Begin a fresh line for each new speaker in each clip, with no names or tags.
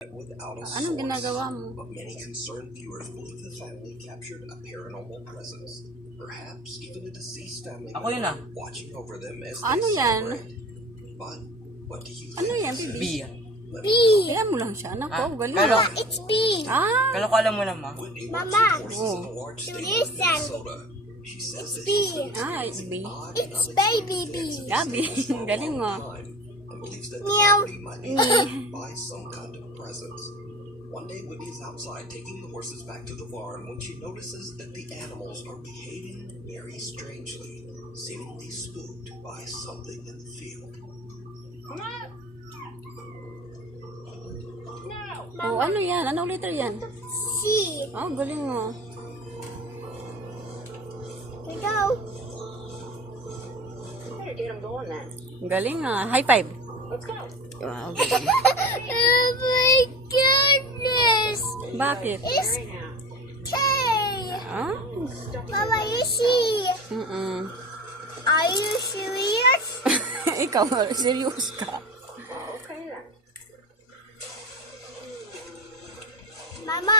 without a
Anong
source.
ginagawa mo?
But many concerned viewers believe the family captured a paranormal presence. Perhaps even a deceased family
Ako yun
member watching over them as they
Ano yan?
celebrate. But what do you
Ano
think?
yan,
this
baby?
is?
B.
Let me
Kaya mo lang siya, anak ko. Galing.
Kalo,
It's B.
Ah,
kalo ko alam mo na, ma.
When they
Mama.
watch horses in a large
Do
stable
this
in
and
Minnesota, she says that
B.
it's B.
It's baby B.
Gabi, galing mo.
and believes that the
Meow.
property might be owned by some kind of presence. One day, Whitney is outside taking the horses back to the barn when she notices that the animals are behaving very strangely, seemingly spooked by something in the field.
Oh, ano yan? Anong letter yan?
C.
Oh, galing mo.
We go.
Better get them going then.
Galing ah. High five.
Let's go.
Wow, galing.
Oh my goodness.
Bakit?
It's
Right now.
K.
Ah?
Mama, you see?
Mm-mm.
Are you serious?
Ikaw, serious ka.
Okay then.
Mama.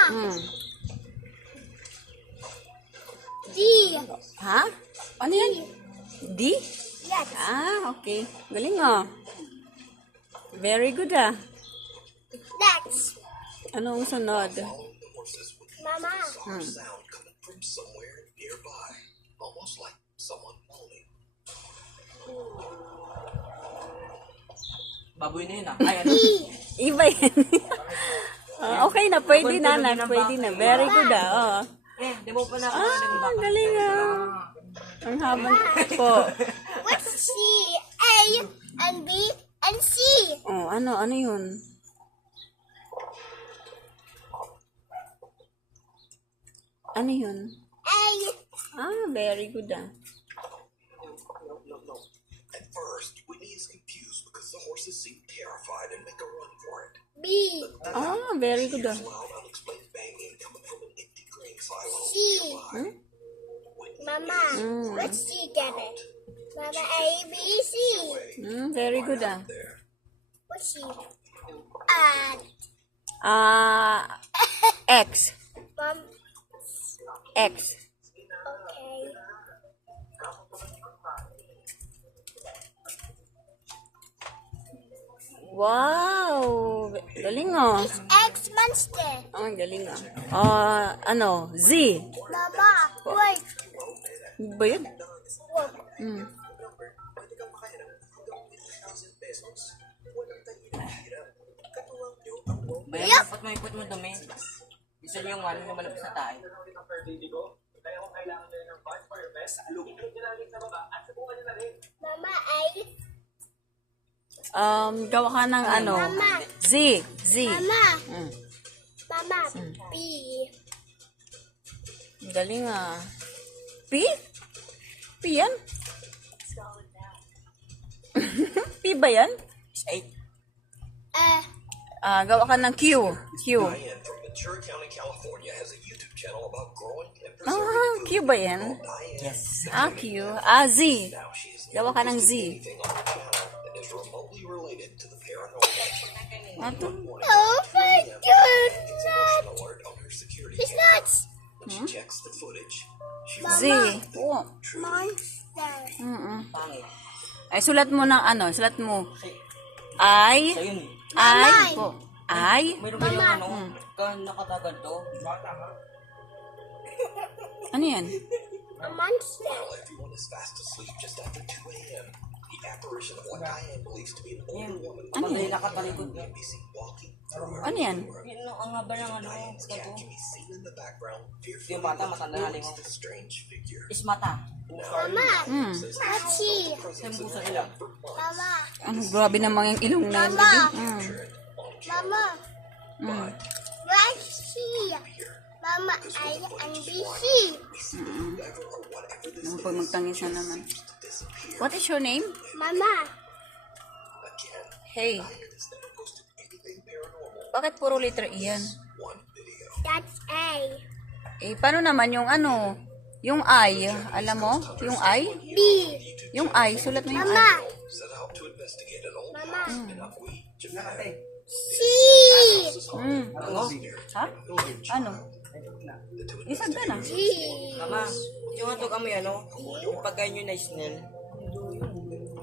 D.
Ha? Ano yan? D?
Yes.
Ah, okay. Galing ah. Very good ah.
Next.
Anong sunod?
Following the horses, Whitney
Mama.
saw a sound coming from somewhere nearby, almost like someone moaning.
Baboy na yun, ah. Ay, ano?
Iba yan. Ah, okay na, pwede na anak. Pwede na. Very good ah. Oh.
Di ba pa nakakita ng baka?
Galing ah. Ang haba po.
What's C? A and B and C.
Oh, ano yun? Ano yun?
A.
Ah, very good ah.
No. At first, Whitney is confused because the horses seem terrified and make a run for it.
B.
Ah, very good ah.
Hears loud, unexplained banging coming from an empty grain silo
C.
nearby. Whitney
Mama. What's C together? Mama, A, B, C.
Very good ah.
there.
What's C?
X.
Mom.
X.
Okay.
Wow! Galing oh.
X monster.
Ah, galing ah. Ano? Z.
Mama, wait.
Ba yun?
Look.
Bayan, dapat mo ipot mo dumi. Gusto niyo yung ano na malapit sa tayo.
Mama, A.
Gawa ka ng ano?
Mama.
Z. Z.
Mama.
Mm.
Mama, B.
Galing ah. P? P yan? P ba yan?
8.
Gawa ka ng Q. Q.
Diane from Ventura County, California has a YouTube channel about growing and preserving
Q ba yan?
Diane.
Yes.
Q. Z.
Now she is
Gawa ka ng Z.
anything on the channel that is remotely related to the paranormal.
Ato?
Oh my goodness.
An alert on her security
He's
camera.
nuts.
When she checks the footage, she
Z. Oh.
Monster.
Pangit.
Ay, sulat mo ng ano? Sulat mo. I.
So yun.
I. Po. I.
Mayroon kayong ano, nakatagal to.
Ano yan?
A monster.
while everyone is fast asleep just after 2 a.m., the apparition of what Diane believes to be an older woman
Ano yun? Nakatalikod
can be seen walking through her
Ano yan?
Yun, ang haba ng ano.
Diane's cat can be seen in the background, fearfully
Yung mata, matanda na
towards
lingo.
the strange figure.
Is mata.
Mama, what's he?
Saan busa nila?
Mama,
Ano, grabe namang yung ilong na yan, baby.
Mama, what's he? Mama, I and B, C.
Ano pag magtangis na naman. What is your name?
Mama,
Hey. Bakit puro letter E yan?
that's A.
Eh, paano naman yung ano? Yung I, alam mo? Yung I?
B.
Yung I, sulat mo yung
Mama,
I.
Set out to investigate an old
Mama,
house in Akui, Japan.
C.
Ha? Ano? Isag ka na.
Jeez.
Mama, yung ato kami ano, yung pagkain nyo na snail.